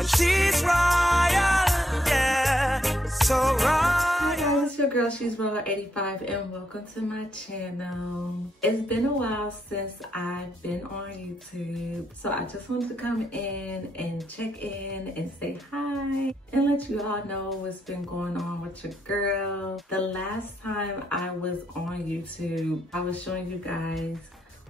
and she's royal, yeah, so royal. Hi guys, it's your girl, she's Royal85, and welcome to my channel. It's been a while since I've been on YouTube, so I just wanted to come in and check in and say hi and let you all know what's been going on with your girl. The last time I was on YouTube, I was showing you guys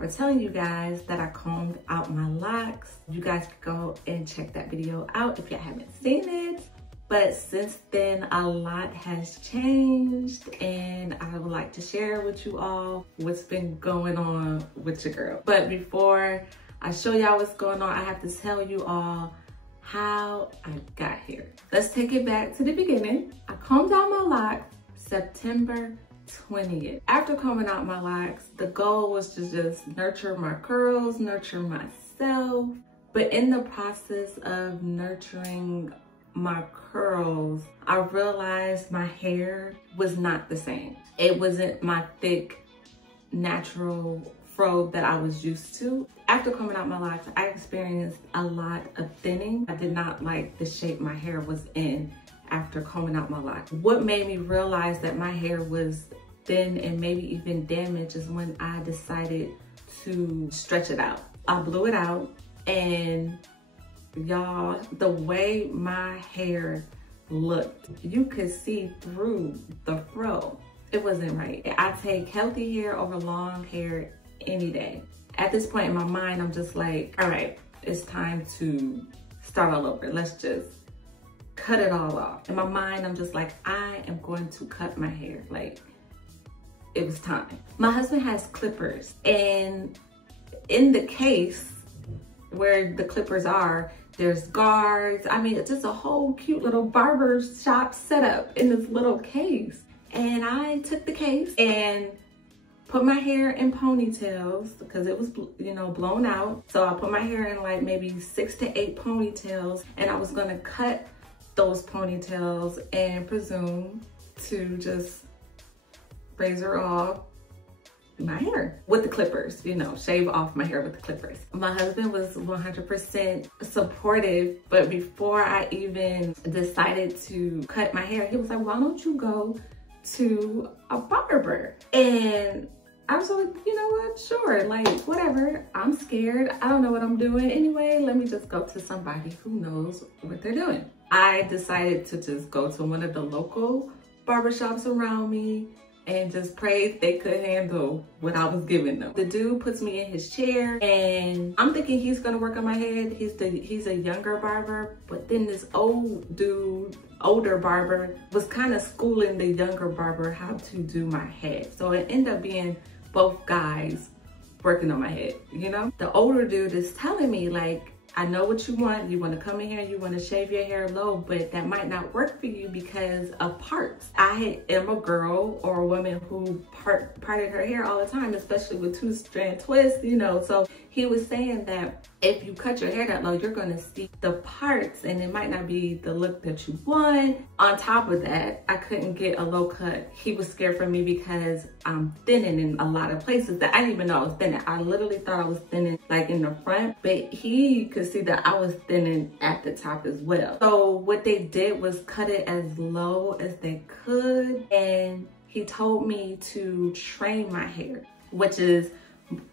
or telling you guys that I combed out my locks. You guys could go and check that video out if you haven't seen it. But since then, a lot has changed, and I would like to share with you all what's been going on with your girl. But before I show y'all what's going on, I have to tell you all how I got here. Let's take it back to the beginning. I combed out my locks September 20th. After combing out my locks, the goal was to just nurture my curls, nurture myself. But in the process of nurturing my curls, I realized my hair was not the same. It wasn't my thick, natural fro that I was used to. After combing out my locks, I experienced a lot of thinning. I did not like the shape my hair was in after combing out my locks. What made me realize that my hair was thin and maybe even damaged is when I decided to stretch it out. I blew it out, and y'all, the way my hair looked, you could see through the fro. It wasn't right. I take healthy hair over long hair any day. At this point in my mind, I'm just like, all right, it's time to start all over. Let's just cut it all off. In my mind, I'm just like, I am going to cut my hair. Like, it was time. My husband has clippers, and in the case where the clippers are, there's guards. I mean, it's just a whole cute little barber shop setup in this little case. And I took the case and put my hair in ponytails because it was, you know, blown out. So I put my hair in like maybe 6 to 8 ponytails, and I was gonna cut those ponytails and presume to just razor off my hair with the clippers, you know, shave off my hair with the clippers. My husband was 100% supportive, but before I even decided to cut my hair, he was like, why don't you go to a barber? And I was like, you know what, sure, like whatever, I'm scared, I don't know what I'm doing anyway, let me just go to somebody who knows what they're doing. I decided to just go to one of the local barbershops around me and just prayed they could handle what I was giving them. The dude puts me in his chair, and I'm thinking he's gonna work on my head. He's a younger barber, but then this old dude, older barber, was kind of schooling the younger barber how to do my head. So it ended up being both guys working on my head, you know? The older dude is telling me, like, I know what you want to come in here, you want to shave your hair low, but that might not work for you because of parts. I am a girl or a woman who parted her hair all the time, especially with 2-strand twists, you know. So he was saying that if you cut your hair that low, you're going to see the parts and it might not be the look that you want. On top of that, I couldn't get a low cut. He was scared for me because I'm thinning in a lot of places that I didn't even know I was thinning. I literally thought I was thinning like in the front, but he could see that I was thinning at the top as well. So what they did was cut it as low as they could, and he told me to train my hair, which is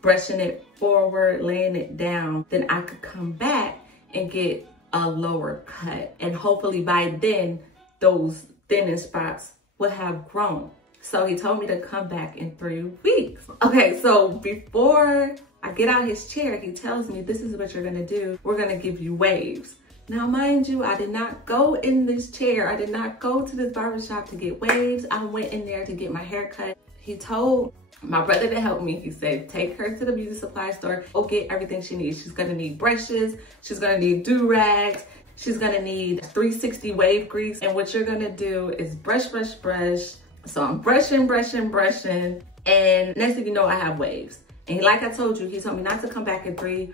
brushing it forward, laying it down. Then I could come back and get a lower cut, and hopefully by then those thinning spots would have grown. So he told me to come back in 3 weeks. Okay, so before I get out his chair, he tells me, this is what you're gonna do. We're gonna give you waves. Now, mind you, I did not go in this chair. I did not go to this barbershop to get waves. I went in there to get my hair cut. He told my brother to help me. He said, take her to the beauty supply store, go get everything she needs. She's gonna need brushes, she's gonna need do-rags, she's gonna need 360 wave grease. And what you're gonna do is brush, brush, brush. So I'm brushing, brushing, brushing. And next thing you know, I have waves. And like I told you, he told me not to come back in 3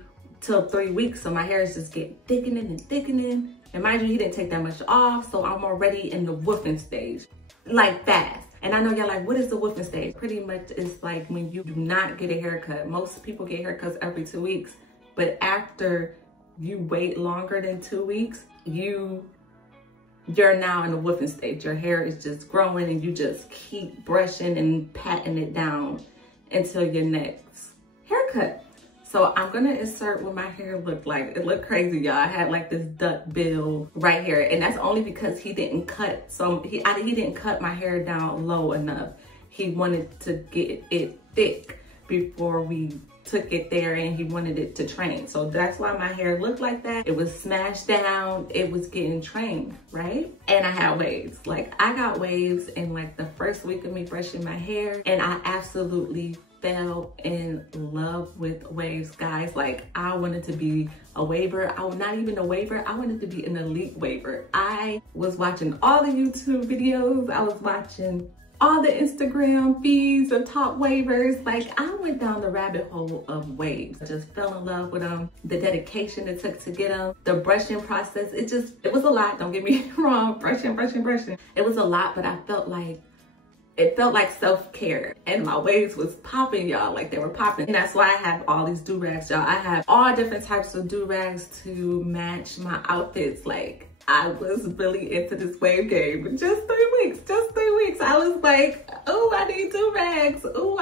weeks. So my hair is just getting thickening and thickening. And mind you, he didn't take that much off. So I'm already in the woofing stage, like fast. And I know y'all like, what is the woofing stage? Pretty much it's like when you do not get a haircut. Most people get haircuts every 2 weeks. But after you wait longer than 2 weeks, you're now in the woofing stage. Your hair is just growing and you just keep brushing and patting it down until your next haircut. So I'm gonna insert what my hair looked like. It looked crazy, y'all. I had like this duck bill right here, and that's only because he didn't cut. So he didn't cut my hair down low enough. He wanted to get it thick before we took it there, and he wanted it to train. So that's why my hair looked like that. It was smashed down. It was getting trained, right? And I had waves. Like, I got waves in like the first week of me brushing my hair, and I absolutely fell in love with waves, guys. Like, I wanted to be a waver. I was not even a waver. I wanted to be an elite waver. I was watching all the YouTube videos. I was watching all the Instagram feeds of top wavers. Like, I went down the rabbit hole of waves. I just fell in love with them. The dedication it took to get them, the brushing process. It was a lot. Don't get me wrong. Brushing. It was a lot, but it felt like self-care, and my waves was popping, y'all. Like, they were popping. And that's why I have all these do-rags, y'all. I have all different types of do-rags to match my outfits. Like, I was really into this wave game in just 3 weeks. I was like, oh, I need do-rags. Oh,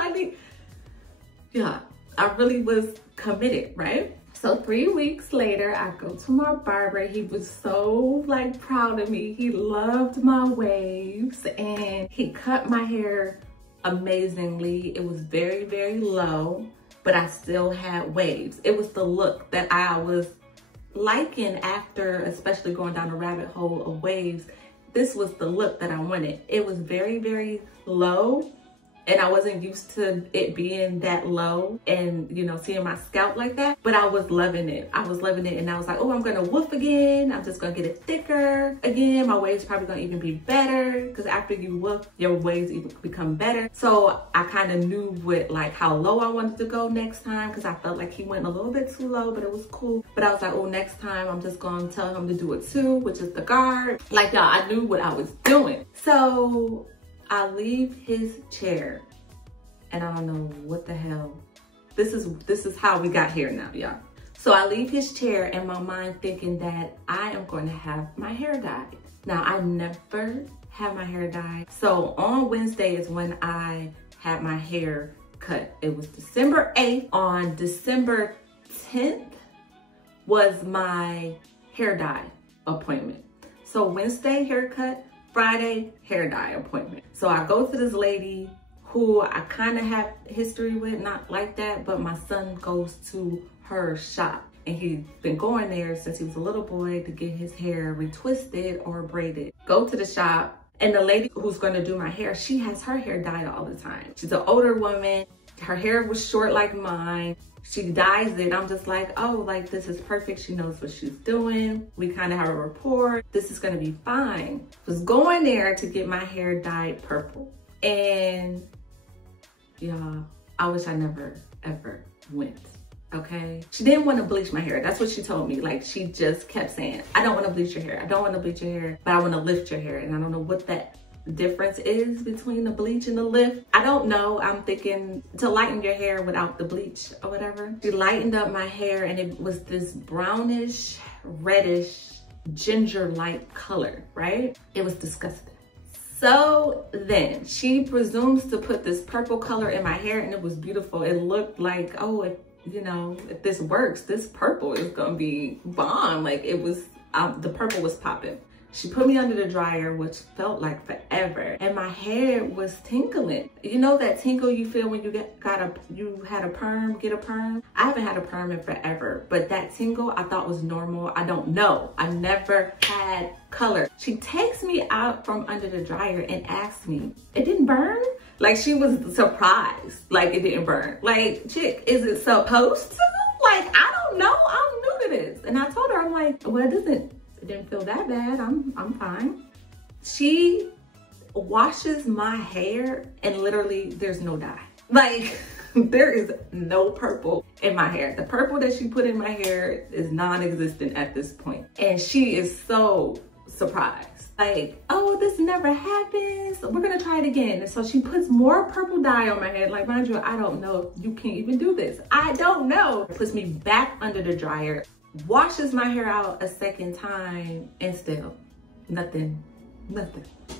yeah, I really was committed, right? So 3 weeks later, I go to my barber. He was so like proud of me. He loved my waves, and he cut my hair amazingly. It was very, very low, but I still had waves. It was the look that I was liking after, especially going down the rabbit hole of waves. This was the look that I wanted. It was very, very low, and I wasn't used to it being that low and, you know, seeing my scalp like that, but I was loving it. And I was like, oh, I'm gonna woof again. I'm just gonna get it thicker again. My waves probably gonna even be better, because after you woof, your waves even become better. So I kind of knew how low I wanted to go next time, because I felt like he went a little bit too low, but it was cool. But I was like, oh, next time I'm just gonna tell him to do it too, which is the guard. Like, y'all, I knew what I was doing. So I leave his chair, and I don't know what the hell. This is how we got here now, y'all. So I leave his chair in my mind thinking that I am going to have my hair dyed. Now, I never have my hair dyed. So on Wednesday is when I had my hair cut. It was December 8th. On December 10th was my hair dye appointment. So Wednesday haircut, Friday hair dye appointment. So I go to this lady who I kind of have history with, not like that, but my son goes to her shop, and he's been going there since he was a little boy to get his hair retwisted or braided. Go to the shop, and the lady who's going to do my hair, she has her hair dyed all the time. She's an older woman. Her hair was short like mine. She dyes it. I'm just like, oh, like, this is perfect. She knows what she's doing. We kind of have a rapport. This is going to be fine. I was going there to get my hair dyed purple. And y'all, I wish I never, ever went, okay? She didn't want to bleach my hair. That's what she told me. Like, she just kept saying, I don't want to bleach your hair. I don't want to bleach your hair, but I want to lift your hair. And I don't know what that difference is between the bleach and the lift. I don't know. I'm thinking to lighten your hair without the bleach or whatever. She lightened up my hair, and it was this brownish, reddish, ginger-like color, right? It was disgusting. So then she presumes to put this purple color in my hair, and it was beautiful. It looked like, oh, if this works, this purple is gonna be bomb. Like, it was, the purple was popping. She put me under the dryer, which felt like forever, and my hair was tingling. You know that tingle you feel when you had a perm, get a perm? I haven't had a perm in forever, but that tingle I thought was normal. I don't know. I never had color. She takes me out from under the dryer and asks me, it didn't burn? Like, she was surprised, like it didn't burn. Like, chick, is it supposed to? Like, I don't know. I'm new to this. And I told her, I'm like, well, it didn't feel that bad. I'm fine. She washes my hair, and literally there's no dye. Like, there is no purple in my hair. The purple that she put in my hair is non-existent at this point. And she is so surprised. Like, oh, this never happens. We're gonna try it again. And so she puts more purple dye on my head. Like, mind you, I don't know if you can even do this. I don't know. Puts me back under the dryer. washes my hair out a second time, and still nothing.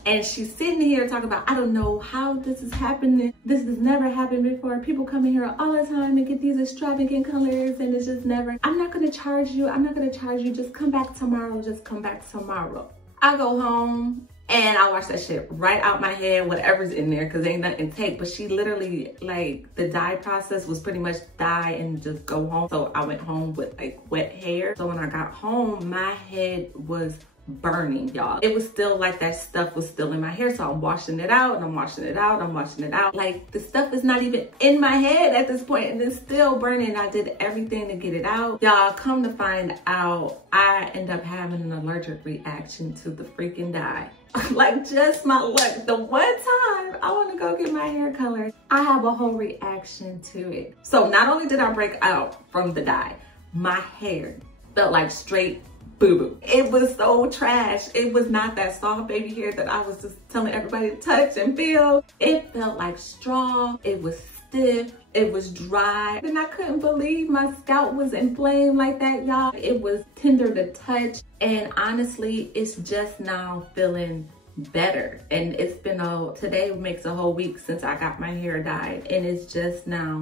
And she's sitting here talking about, I don't know how this is happening. This has never happened before. People come in here all the time and get these extravagant colors, and it's just never. I'm not gonna charge you. I'm not gonna charge you. Just come back tomorrow. Just come back tomorrow. I go home and I wash that shit right out my head, whatever's in there, because ain't nothing take. But she literally, like, the dye process was pretty much dye and just go home. So I went home with like wet hair. So when I got home, my head was burning, y'all. It was still like that stuff was still in my hair. So I'm washing it out and I'm washing it out. I'm washing it out. Like, the stuff is not even in my head at this point, and it's still burning. I did everything to get it out. Y'all, come to find out, I end up having an allergic reaction to the freaking dye. Like, just my luck. The one time I want to go get my hair colored, I have a whole reaction to it. So not only did I break out from the dye, my hair felt like straight boo-boo. It was so trash. It was not that soft baby hair that I was just telling everybody to touch and feel. It felt like straw. It was stiff. It was dry. And I couldn't believe my scalp was inflamed like that, y'all. It was tender to touch. And honestly, it's just now feeling better. And it's been today makes a whole week since I got my hair dyed. And it's just now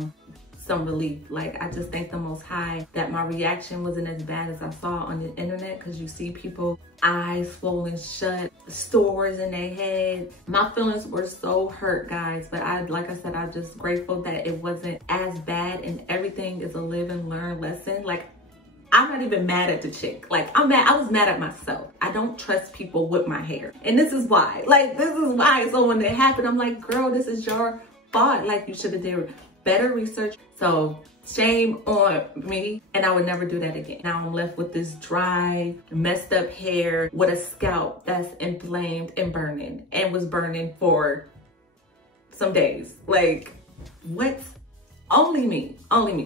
some relief. Like, I just thank the Most High that my reaction wasn't as bad as I saw on the internet, because you see people eyes swollen shut, stores in their head. My feelings were so hurt, guys, but like I said, I'm just grateful that it wasn't as bad, and everything is a live and learn lesson. Like, I'm not even mad at the chick. Like, I was mad at myself. I don't trust people with my hair. And this is why. Like, this is why. So when it happened, I'm like, girl, this is your fault. Like, you should have done better research. So shame on me, and I would never do that again. Now I'm left with this dry, messed up hair with a scalp that's inflamed and burning, and was burning for some days. Like, what? Only me.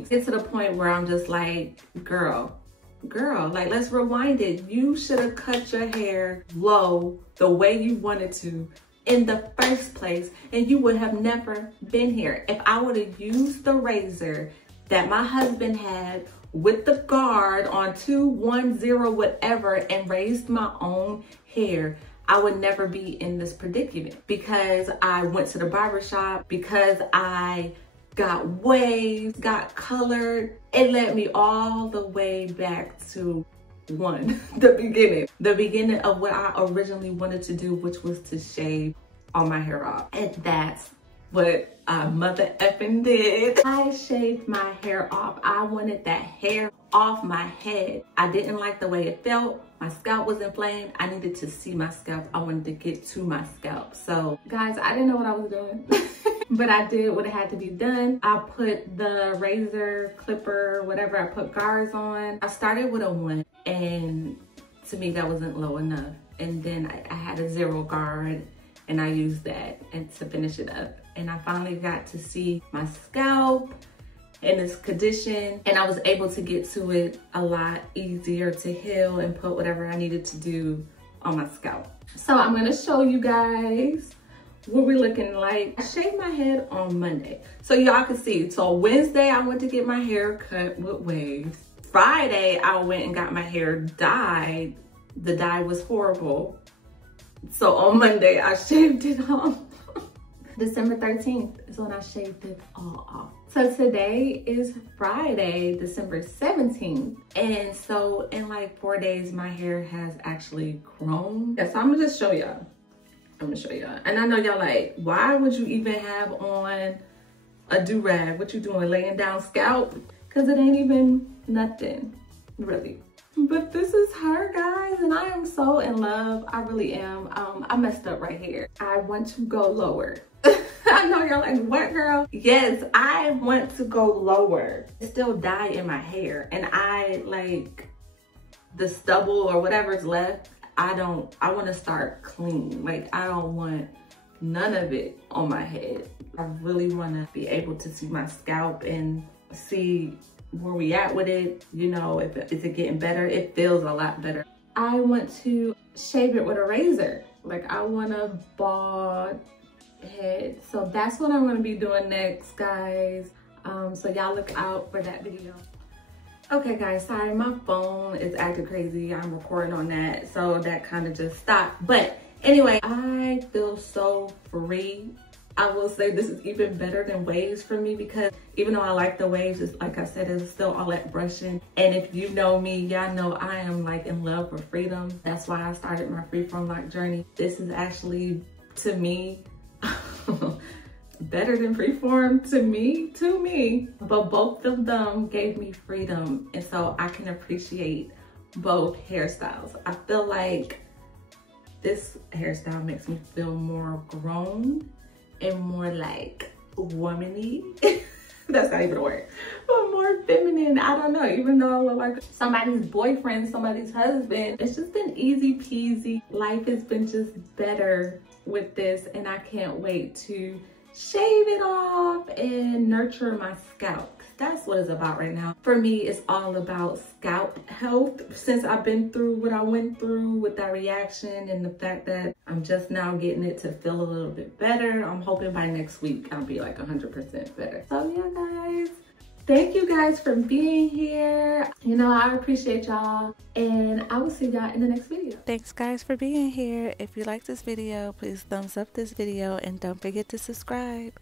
It's to the point where I'm just like, girl, like, let's rewind it. You should have cut your hair low the way you wanted to in the first place, and you would have never been here. If I would have used the razor that my husband had with the guard on 210 whatever and raised my own hair, I would never be in this predicament, because I went to the barbershop, because I got waves, got colored. It led me all the way back to the beginning of what I originally wanted to do, which was to shave all my hair off. And that's what I mother effing did. I shaved my hair off. I wanted that hair off my head. I didn't like the way it felt. My scalp was inflamed. I needed to see my scalp. I wanted to get to my scalp. So guys, I didn't know what I was doing. But I did what had to be done. I put the razor, clipper, whatever, I put guards on. I started with a 1, and to me that wasn't low enough. And then I had a 0 guard, and I used that and to finish it up. And I finally got to see my scalp in its condition, and I was able to get to it a lot easier to heal and put whatever I needed to do on my scalp. So I'm gonna show you guys what we're looking like. I shaved my head on Monday, so y'all can see. So Wednesday I went to get my hair cut with waves. Friday I went and got my hair dyed. The dye was horrible. So on Monday I shaved it off. December 13th is when I shaved it all off. So today is Friday, December 17th. And so in like 4 days, my hair has actually grown. Yeah, so I'm gonna just show y'all. And I know y'all like, why would you even have on a do-rag? What you doing, laying down scalp? Because it ain't even nothing, really. But this is her, guys, and I am so in love. I really am. I messed up right here. I want to go lower. I know y'all like, what, girl? Yes, I want to go lower. It's still dye in my hair, and I like the stubble or whatever's left. I want to start clean. Like, I don't want none of it on my head. I really want to be able to see my scalp and see where we at with it. You know, is it getting better? It feels a lot better. I want to shave it with a razor. Like, I want a bald head. So that's what I'm going to be doing next, guys. So y'all look out for that video. Okay guys, sorry, my phone is acting crazy. I'm recording on that, so that kind of just stopped. But anyway, I feel so free. I will say this is even better than waves for me, because even though I like the waves, it's like I said, it's still all that brushing. And if you know me, y'all know I am like in love with freedom. That's why I started my freeform lock journey. This is actually, to me, better than freeform to me. But both of them gave me freedom. And so I can appreciate both hairstyles. I feel like this hairstyle makes me feel more grown and more like womany. That's not even a word, but more feminine. I don't know, even though I look like somebody's boyfriend, somebody's husband, it's just been easy peasy. Life has been just better with this, and I can't wait to shave it off and nurture my scalp. That's what it's about right now. For me, it's all about scalp health. Since I've been through what I went through with that reaction and the fact that I'm just now getting it to feel a little bit better, I'm hoping by next week I'll be like 100% better. So yeah, guys, thank you guys for being here. You know, I appreciate y'all, and I will see y'all in the next video. Thanks guys for being here. If you like this video, please thumbs up this video and don't forget to subscribe.